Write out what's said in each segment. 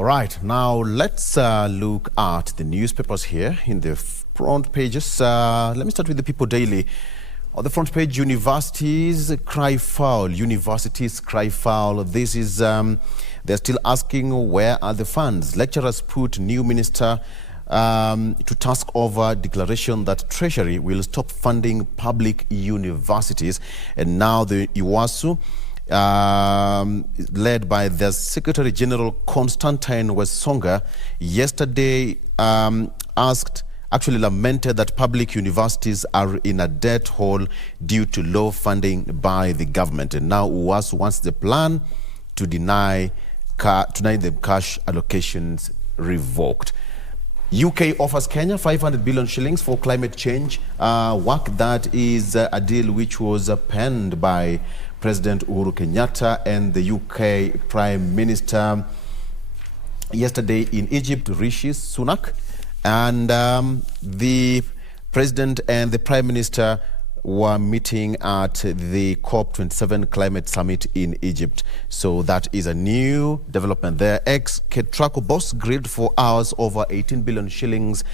All right, now let's look at the newspapers here in the front pages. Let me start with the People Daily. On the front page, universities cry foul. Universities cry foul. This is, they're still asking where are the funds. Lecturers put new minister to task over declaration that Treasury will stop funding public universities. And now the UASU, led by the Secretary General Constantine Wesonga, yesterday actually lamented that public universities are in a debt hole due to low funding by the government. And now UASU wants the plan to deny them cash allocations revoked. UK offers Kenya 500 billion shillings for climate change work. That is a deal which was penned by President Uhuru Kenyatta and the UK Prime Minister yesterday in Egypt, Rishi Sunak. And the President and the Prime Minister were meeting at the COP27 Climate Summit in Egypt. So that is a new development there. Ex-Ketraco boss grilled for hours over 18 billion shillings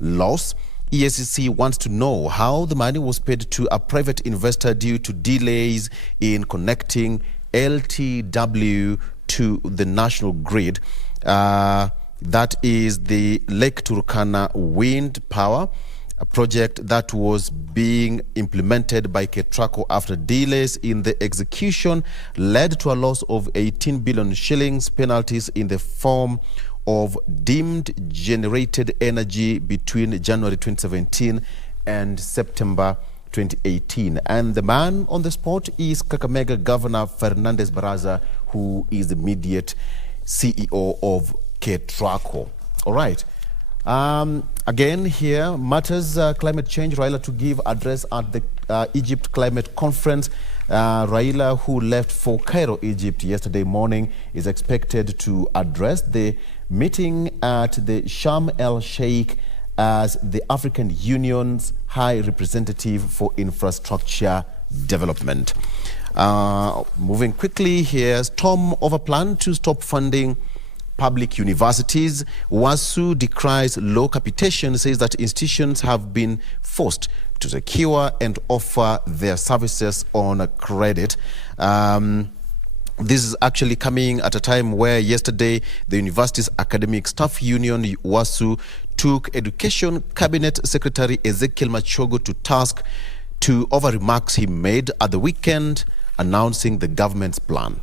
loss. EACC wants to know how the money was paid to a private investor due to delays in connecting LTW to the national grid. That is the Lake Turkana wind power, a project that was being implemented by Ketraco after delays in the execution led to a loss of 18 billion shillings, penalties in the form of deemed generated energy between January 2017 and September 2018. And the man on the spot is Kakamega Governor Fernandez Baraza, who is the immediate CEO of Ketraco. All right. Again here, matters climate change. Raila to give address at the Egypt Climate Conference. Raila, who left for Cairo, Egypt yesterday morning, is expected to address the meeting at the Sharm el-Sheikh as the African Union's High Representative for Infrastructure Development. Moving quickly here, storm over plan to stop funding public universities. UASU decries low capitation, says that institutions have been forced to secure and offer their services on credit. This is actually coming at a time where yesterday the university's academic staff union, UASU, took Education Cabinet Secretary Ezekiel Machogu to task over remarks he made at the weekend announcing the government's plan.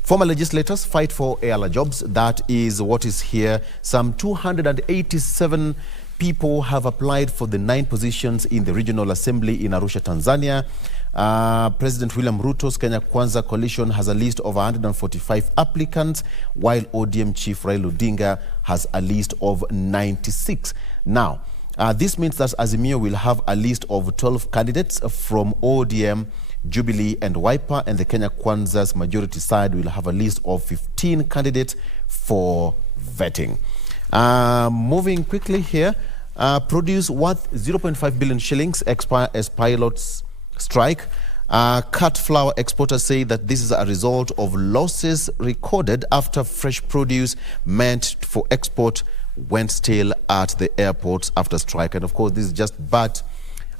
Former legislators fight for EALA jobs. That is what is here. Some 287 people have applied for the 9 positions in the Regional Assembly in Arusha, Tanzania. President William Ruto's Kenya Kwanza coalition has a list of 145 applicants, while ODM Chief Raila Odinga has a list of 96. Now, this means that Azimio will have a list of 12 candidates from ODM, Jubilee and Wiper, and the Kenya Kwanza's majority side will have a list of 15 candidates for vetting. Moving quickly here, produce worth 0.5 billion shillings expire as pilots strike. Cut flour exporters say that this is a result of losses recorded after fresh produce meant for export went stale at the airports after strike. And of course, this is just but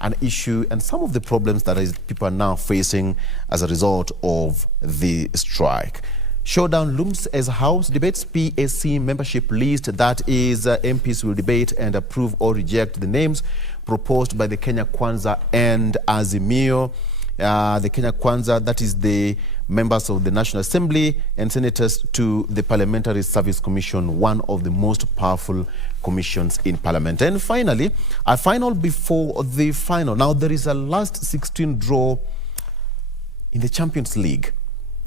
an issue and some of the problems that people are now facing as a result of the strike. Showdown looms as House debates PAC membership list. That is, MPs will debate and approve or reject the names proposed by the Kenya Kwanza and Azimio. The Kenya Kwanza, that is the members of the National Assembly and senators to the Parliamentary Service Commission, one of the most powerful commissions in Parliament. And finally, a final before the final. Now, there is a last 16 draw in the Champions League.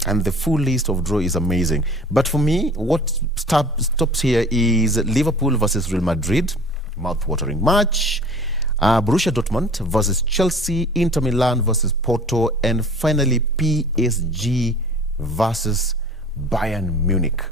And the full list of draw is amazing. But for me, what stops here is Liverpool versus Real Madrid, mouth-watering match. Borussia Dortmund versus Chelsea, Inter Milan versus Porto, and finally PSG versus Bayern Munich.